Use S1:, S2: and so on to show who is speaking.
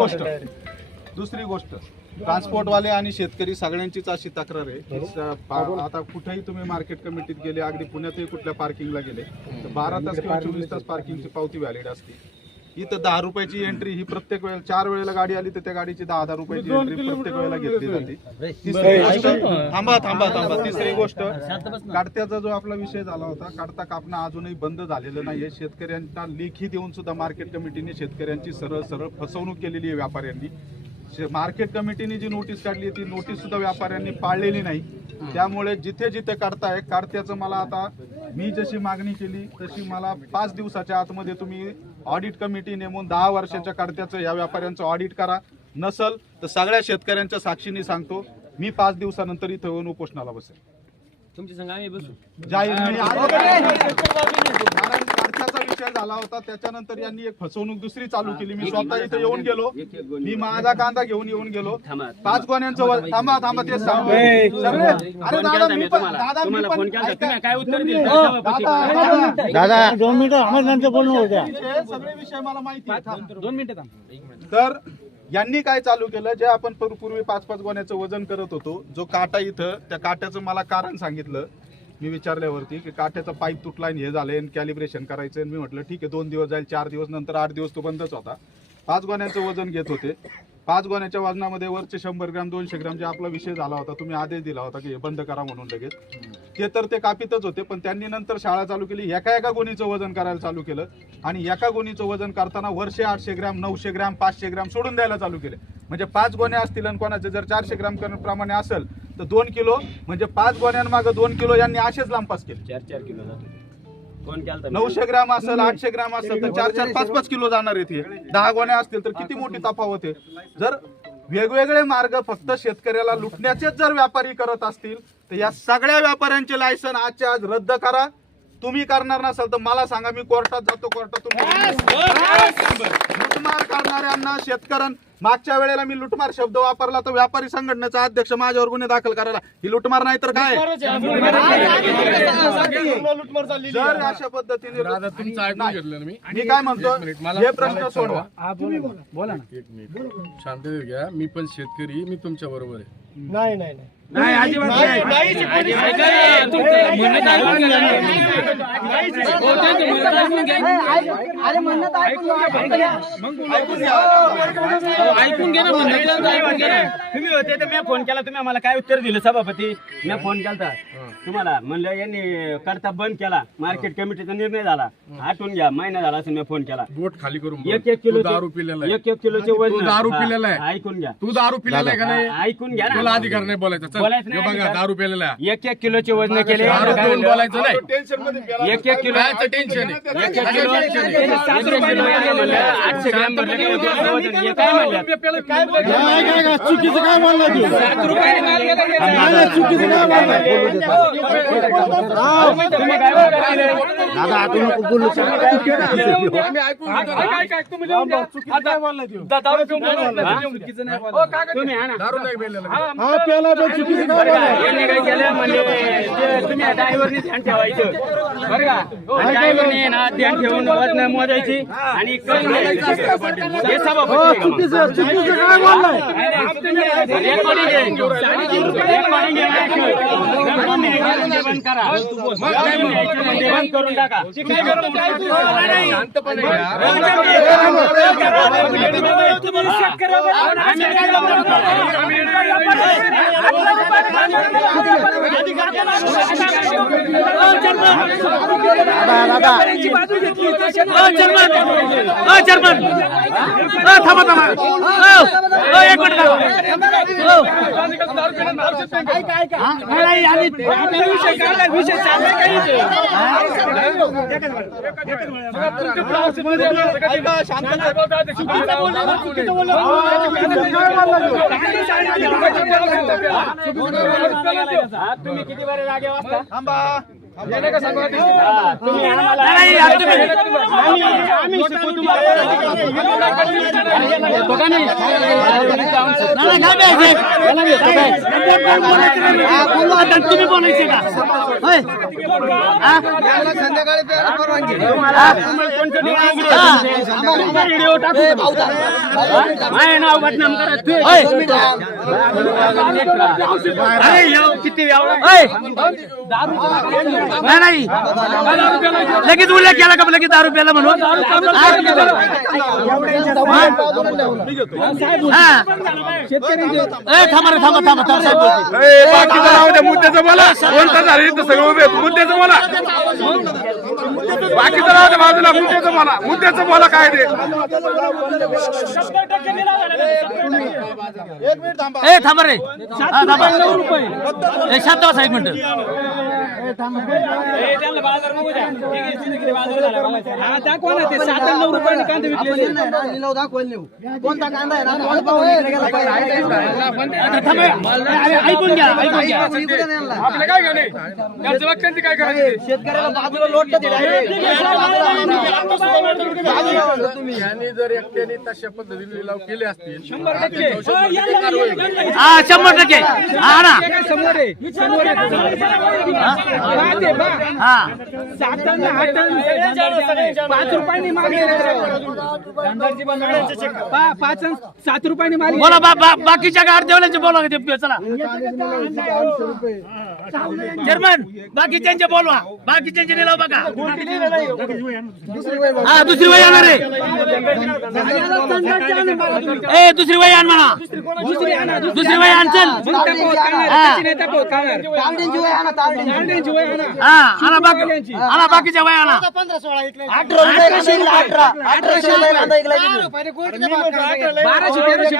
S1: गोष्ट. दुसरी गोष्ट ट्रान्सपोर्टवाले आणि शेतकरी सगळ्यांचीच अशी तक्रार आहे. पा- आता कुठेही तुम्ही मार्केट कमिटीत गेले अगदी पुण्यातही कुठल्या पार्किंगला गेले तर बारा तास किंवा चोवीस तास पार्किंगची पावती व्हॅलिड असते. इथं दहा रुपयाची एंट्री ही प्रत्येक वेळेला चार वेळेला गाडी आली तर त्या गाडीची दहा हजार रुपयाची एंट्री प्रत्येक वेळेला घेतली जाते. तिसरी गोष्ट थांबा थांबा थांबा. तिसरी गोष्ट काढत्याचा जो आपला विषय झाला होता काढता कापणं अजूनही बंद झालेलं नाहीये. शेतकऱ्यांना लेखी देऊन सुद्धा मार्केट कमिटीने शेतकऱ्यांची सरळ सरळ फसवणूक केलेली आहे व्यापाऱ्यांनी. मार्केट कमिटीने जी नोटीस काढली ती नोटीस सुद्धा व्यापाऱ्यांनी पाळलेली नाही. त्यामुळे जिथे जिथे काढताय काढत्याचं मला आता मी जशी मागणी केली तशी मला पाच दिवसाच्या आतमध्ये तुम्ही ऑडिट कमिटी नेमून दहा वर्षाच्या कर्त्याचं या व्यापाऱ्यांचं ऑडिट करा. नसल तर सगळ्या शेतकऱ्यांच्या साक्षीने सांगतो मी पाच दिवसानंतर इथं येऊन उपोषणाला बसेल.
S2: तुमची संघ आम्ही बसू.
S1: जाहीर मी कारण खर्चाचा विषय झाला होता त्याच्यानंतर यांनी एक फसवणूक दुसरी चालू केली. मी स्वतः इथे येऊन गेलो. मी माझा कांदा घेऊन येऊन गेलो. पाच गोण्यांचं वजन थांबा थांबा तेच सांगतो. सगळे अरे दादा मी पण दादा मी
S2: तुम्हाला
S1: पण
S2: फोन केला
S1: ऐका.
S2: तुम्ही काय उत्तर दिलं?
S1: हो,
S2: सभापती?
S1: दादा, दादा.
S3: दादा दोन मिनिटं आम्हाला नंतर बोलणं होत्या.
S1: विषय, सगळे विषय मला माहिती आहे. थांब.
S2: दोन मिनिटं थांब.
S1: तर यांनी काय चालू केलं जे आपण पूर्वी पाच पाच गोण्याचं वजन करत होतो जो काटा इथं त्या काट्याचं मला कारण सांगितलं मी विचारल्यावरती की काट्याचा पाईप तुटला आणि हे झालंय कॅलिब्रेशन करायचं मी म्हटलं ठीक आहे दोन दिवस जाईल चार दिवस नंतर आठ दिवस तो बंदच होता. पाच गोण्याचं वजन घेत होते. पाच गोण्याच्या वजनामध्ये वरचे शंभर ग्राम दोनशे ग्राम जे आपला विषय झाला होता तुम्ही आदेश दिला होता की हे बंद करा म्हणून लगेच. ते तर ते कापितच होते पण त्यांनी नंतर शाळा चालू केली. एका एका गोणीचं वजन करायला चालू केलं आणि एका गोणीचं वजन करताना वर्षे आठशे ग्रॅम नऊशे ग्रॅम पाचशे ग्रॅम सोडून द्यायला चालू केले. म्हणजे पाच गोण्या असतील आणि कोणाचे जर चारशे ग्रॅम प्रमाणे असेल तर दोन किलो म्हणजे पाच गोण्यांमागं दोन किलो यांनी असेच लांबपास केले.
S2: चार चार किलो केलता
S1: नऊशे ग्रॅम असेल आठशे ग्रॅम असेल तर चार चार पाच पाच किलो जाणार आहेत हे. दहा गोण्या असतील तर किती मोठी तफावत आहे? जर वेगवेगळे मार्ग फक्त शेतकऱ्याला लुटण्याचेच जर व्यापारी करत असतील तर या सगळ्या व्यापाऱ्यांचे लायसन आजच्या आज रद्द करा. तुम्ही करणार नसाल तर मला सांगा मी कोर्टात जातो कोर्टातून लुटमार करणाऱ्यांना शेतकऱ्यां मागच्या वेळेला मी लुटमार शब्द वापरला तर व्यापारी संघटनेचा अध्यक्ष माझ्यावर गुन्हे दाखल करायला. ही लुटमार नाही तर काय? जर अशा पद्धतीने
S4: दादा तुमचं ऐकून
S1: नाही.
S4: घेतलं ना मी?
S1: काय म्हणतो हे प्रश्न सोडवा.
S4: एक मिनिट. शांततेत घ्या मी पण शेतकरी मी तुमच्या बरोबर आहे.
S3: नाही नाही. नाही
S2: अजिबात नाही ऐकून घ्या ना. हो, त्यांचं म्हणणं तर ऐकून घ्या. हो, ऐकून घ्या ना म्हणणं त्यांचं ऐकून घ्या ना. तुम्ही होते तर मी फोन केला तुम्ही आम्हाला काय उत्तर दिलं सभापती मी फोन केला तुम्हाला म्हणलं यांनी करता बंद केला मार्केट कमिटीचा निर्णय झाला आठवून घ्या महिना झाला असं मी फोन केला
S4: बोट खाली करून.
S2: एक एक किलो
S4: दारू पिलेला आहे
S2: एक एक किलोचे वजन
S4: दारू
S2: हा,
S4: पिलेला आहे.
S2: ऐकून घ्या
S4: तू दारू पिलेला आहे का नाही
S2: हा, ऐकून घ्या
S4: तुला
S2: ना
S4: अधिकार नाही बोलायचा
S2: बोलायचं
S4: हे बघा. दारू पिलेला
S2: एक एक किलोचे वजन केले.
S4: दारू पिऊन? बोलायचं नाही.
S2: एक एक किलो.
S4: कायचं टेन्शन आहे?
S2: एक एक किलो. एक एक किलो यांनी म्हणलं. आठशे ग्रॅम भरले का वजन वजन हे काय म्हणलं?
S3: काय काय काय चुकीचं काय बोलला तू?
S2: सात रुपयाने माल गेला की
S3: नाही, नाही, चुकीचं काय बोलला
S2: तुम्ही काय बोलले?
S3: दादा आता नको बोलू
S4: आम्ही ऐकून घेतो ना.
S3: चुकीचं काय बोलला तू
S2: हा? तुम्ही हा ना.
S4: दारू नाही पिलेला.
S3: हा प्याला पण चुकीचं काय बोलला
S2: यांनी काय केलं म्हणजे तुम्ही ड्रायव्हरनी ध्यान ठेवायचं बरं का ड्रायव्हरने ना ध्यान ठेवून वजन मोजायची आणि कल घ्यायची. हे सभापती आहे का मग?
S3: चुकीचं चुकीचं काय बोललाय
S2: रेकॉर्डिंग आहे. रेकॉर्डिंग आहे. तुम्ही बंद करा. म्हणजे बंद करून टाका
S4: शांतपणे घ्या.
S3: दादा थांबा
S1: ऐका, शांत
S2: हा, तुम्ही किती बरे जागे वाजता
S1: थांबा.
S2: तुम्ही का
S3: बोलायचे का होय
S2: व्हिडिओ टाकू माझे नाव बदनाम करा तू किती व्यावला
S3: नाही नाही. लगेच उल्लेख केला का? लगेच दहा रुपयाला म्हणून? थांबा थांबा थांबा थांबा
S4: मुद्द्याचं बोला. कोणता झाले सगळं मुद्द्याचं बोला. बाकीचं राहू द्या बाजूला मुद्द्याचं बोला. मुद्द्याचं बोला काय ते.
S3: ए थांबा रे. हा, थांबा. ए, शांत बसा एक मिनिट. ऐकून घ्या ऐकून घ्या
S4: काय घेणे त्यांचं वाक्यांची काय करायची यांनी जर एकट्याने तशा पद्धतीने लिलाव केले असतील शंभर
S3: हा शंभर टक्के. हा ना. हा.
S5: पाच रुपयांनी मागणी पाच अन सात रुपयांनी मागणी
S3: बोला बा- बा- बाकीच्या गाड देवल्याचे बोला ते चला. चेअरमन बाकीच्यांचे बोलवा. बाकीच्यांचे निलाव बघा. हा दुसरी वय येणार आहे. ए दुसरी वय आण म्हणा.
S5: दुसरी आणा दुसरी
S3: दुसरी वय आण चल
S5: मग त्या पोत काढणार,
S3: हा.
S5: त्याची नाही त्या पोत काढणार. तांबड्यांची वय आणा.
S3: हा आणा बाकी आणा बाकीच्या वय आणा
S5: बाराशे तेराशे